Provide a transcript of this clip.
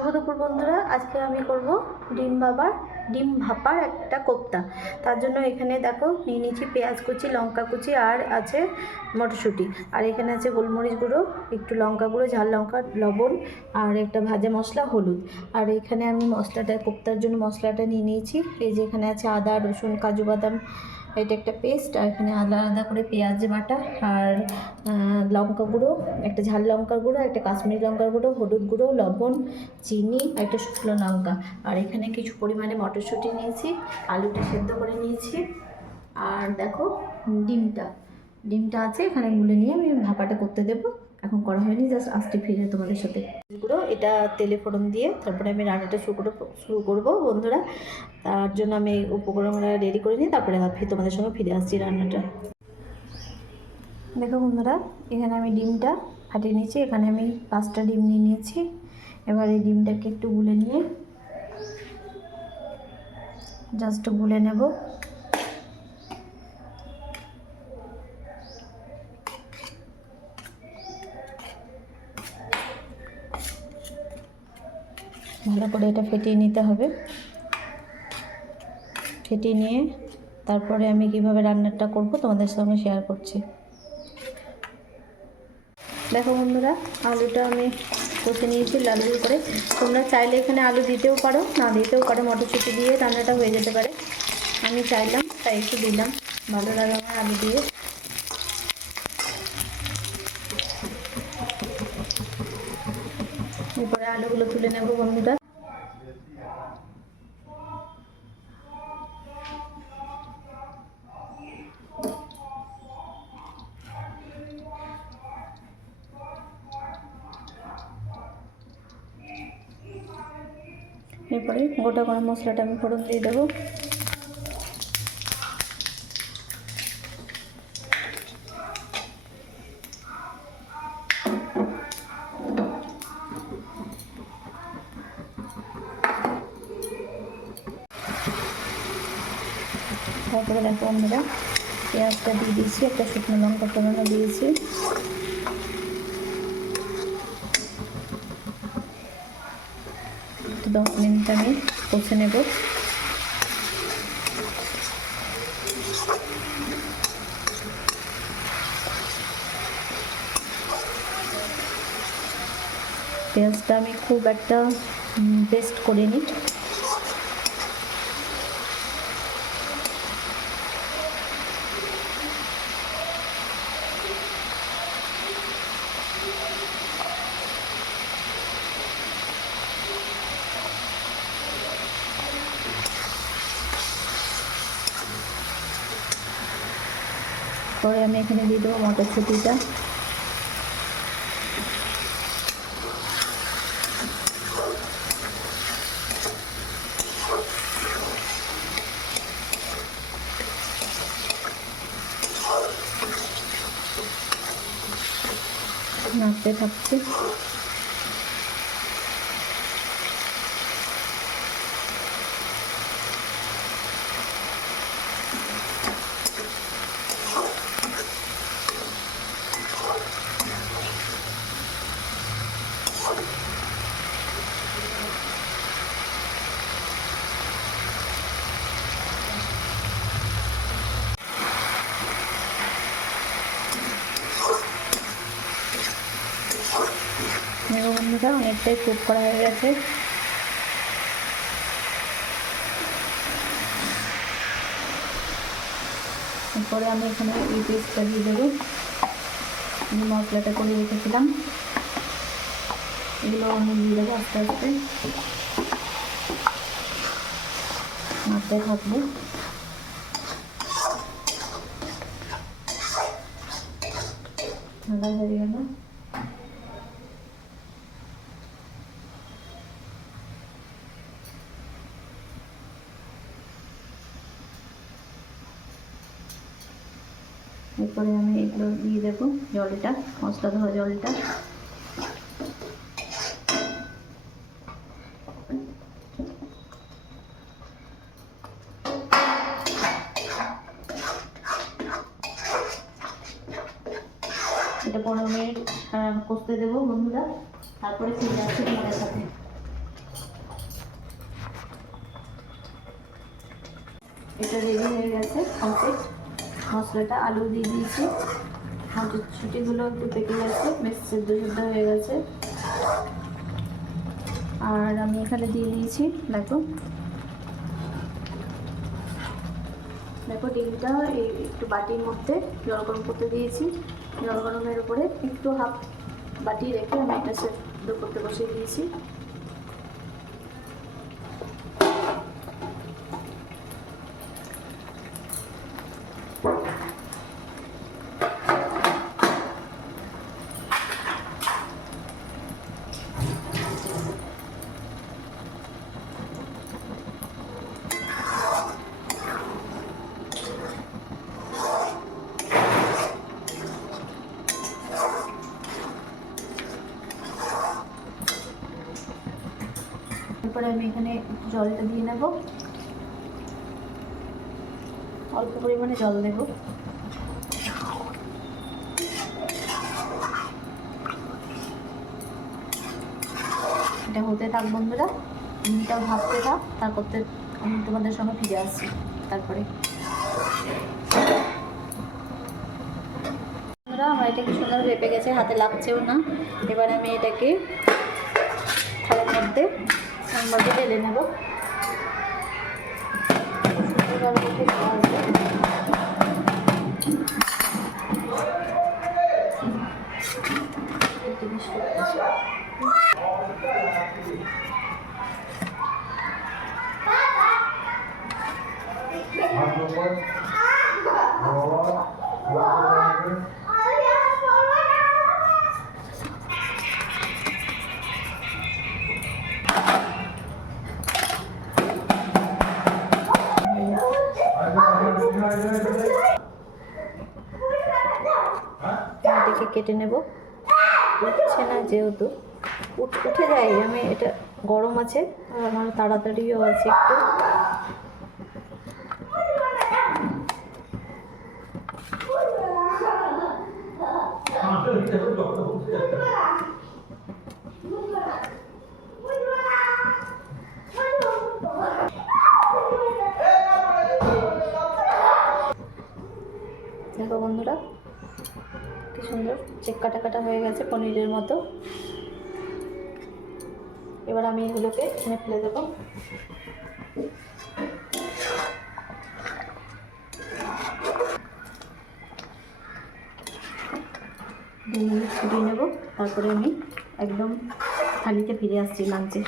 শুভ দুপুর বন্ধুরা, আজকে আমি করব ডিম ভাপার একটা কোপ্তা। তার জন্য এখানে দেখো নিয়ে নিয়েছি পেঁয়াজ কুচি, লঙ্কা কুচি, আর আছে মটরশুঁটি, আর এখানে আছে গোলমরিচ গুঁড়ো, একটু লঙ্কা গুঁড়ো, ঝাল লঙ্কা, লবণ, আর একটা ভাজা মশলা, হলুদ। আর এখানে আমি মশলাটা কোপ্তার জন্য মশলাটা নিয়ে নিয়েছি। এই যে এখানে আছে আদা, রসুন, কাজু বাদাম, এটা একটা পেস্ট, আর এখানে আলাদা আলাদা করে পেঁয়াজ বাটা, আর লঙ্কা গুঁড়ো, একটা ঝাল লঙ্কার গুঁড়ো, একটা কাশ্মীরি লঙ্কার গুঁড়ো, হলুদ গুঁড়ো, লবণ, চিনি, আর একটা শুকনো লঙ্কা। আর এখানে কিছু পরিমাণে মটরশুঁটি নিয়েছি, আলুটা সেদ্ধ করে নিয়েছি। আর দেখো ডিমটা আছে এখানে, গুলে নিয়ে আমি ভাপাটা করতে দেবো। এখন করা হয়নি, জাস্ট আসতে ফিরে তোমাদের সাথে গুঁড়ো এটা তেলে ফোড়ন দিয়ে তারপরে আমি রান্নাটা শুরু করবো বন্ধুরা। তার জন্য আমি উপকরণগুলো রেডি করে নিই, তারপরে তোমাদের সঙ্গে ফিরে আসছি রান্নাটা। দেখো বন্ধুরা, এখানে আমি ডিমটা ফাটিয়ে নিয়েছি। এখানে আমি 5টা ডিম নিয়ে নিয়েছি। এবার এই ডিমটাকে একটু গুলে নিয়ে জাস্ট গুলে নেব। ভালো করে এটা ফেটিয়ে নিতে হবে। ফেটিয়ে নিয়ে তারপরে আমি কিভাবে রান্নাটা করব তোমাদের সঙ্গে শেয়ার করছি। দেখো বন্ধুরা, আলুটা আমি কষে নিয়েছি লাল লাল করে। তোমরা চাইলে এখানে আলু দিতেও পারো, না দিতেও পারো, মটরশুঁটি দিয়ে রান্নাটা হয়ে যেতে পারে। আমি চাইলাম তাই একটু দিলাম, ভালো লাগে আমার আলু দিয়ে। এরপরে আলুগুলো তুলে নেব বন্ধুরা। এরপরে গোটা গরম মশলাটা আমি ফোড়ন দিয়ে দেবো। তারপরে দেখো আমরা পেঁয়াজটা দিয়ে দিয়েছি, একটা শুকনো লঙ্কা ফোড়নে দিয়েছি। একটু 10 মিনিট আমি কষে নেব। পেঁয়াজটা আমি খুব একটা পেস্ট করে নিই। পরে আমি এখানে দিয়ে দেবো মটরশুঁটিটা। নাড়তে থাকছে। বন্ধুরা, অনেকটাই কুক করা হয়ে গেছে। এরপরে আমি এখানে এই পেস্টটা দিয়ে দেবো, মশলাটা করে রেখেছিলাম, এগুলো আমি দিয়ে দেবো আস্তে আস্তে। নাড়তে থাকবো। ঠান্ডা হয়ে গেল। এরপরে আমি এগুলো দিয়ে দেবো জলটা, মশলা ধোয়া জলটা। এটা 15 মিনিট কষতে দেবো বন্ধুরা, তারপরে ফিরে আসছি তোমাদের সাথে। এটা রেডি হয়ে গেছে কমপ্লিট। মশলাটা আলু দিয়ে দিয়েছি, মটরশুঁটিগুলো একটু পেকে গেছে, বেশ সেদ্ধ হয়ে গেছে। আর আমি এখানে দিয়ে দিয়েছি দেখো ডিমটা একটু বাটির মধ্যে জল গরম করতে দিয়েছি। জল গরমের উপরে একটু হাফ বাটি রেখে আমি এটা সেদ্ধ করতে বসিয়ে দিয়েছি। এরপরে আমি এখানে জলটা দিয়ে নেব, অল্প পরিমাণে জল দেব। এটা হতে থাক বন্ধুরা, ডিমটাও ভাবতে থাক, তারপরে আমি তোমাদের সঙ্গে ফিরে আসছি। তারপরে বন্ধুরা আমার এটা কি সুন্দর রেপে গেছে, হাতে লাগছেও না। এবার আমি এটাকে থালার মধ্যে ঢেলে নেব। সুন্দরভাবে রেখে দেওয়া হবে। জিনিস করতেছি এটাকে কেটে নেব। উঠছে না যেহেতু, উঠে যায়, আমি এটা গরম আছে আর আমার তাড়াতাড়িও আছে একটু। দেখো বন্ধুরা কি সুন্দর চেক কাটা হয়ে গেছে পনিরের মতো। এবার আমি এগুলোকে এখানে ফেলে দেবো। ছড়িয়ে নেব, তারপরে আমি একদম থালিতে ফিরে আসছি লাঞ্চে।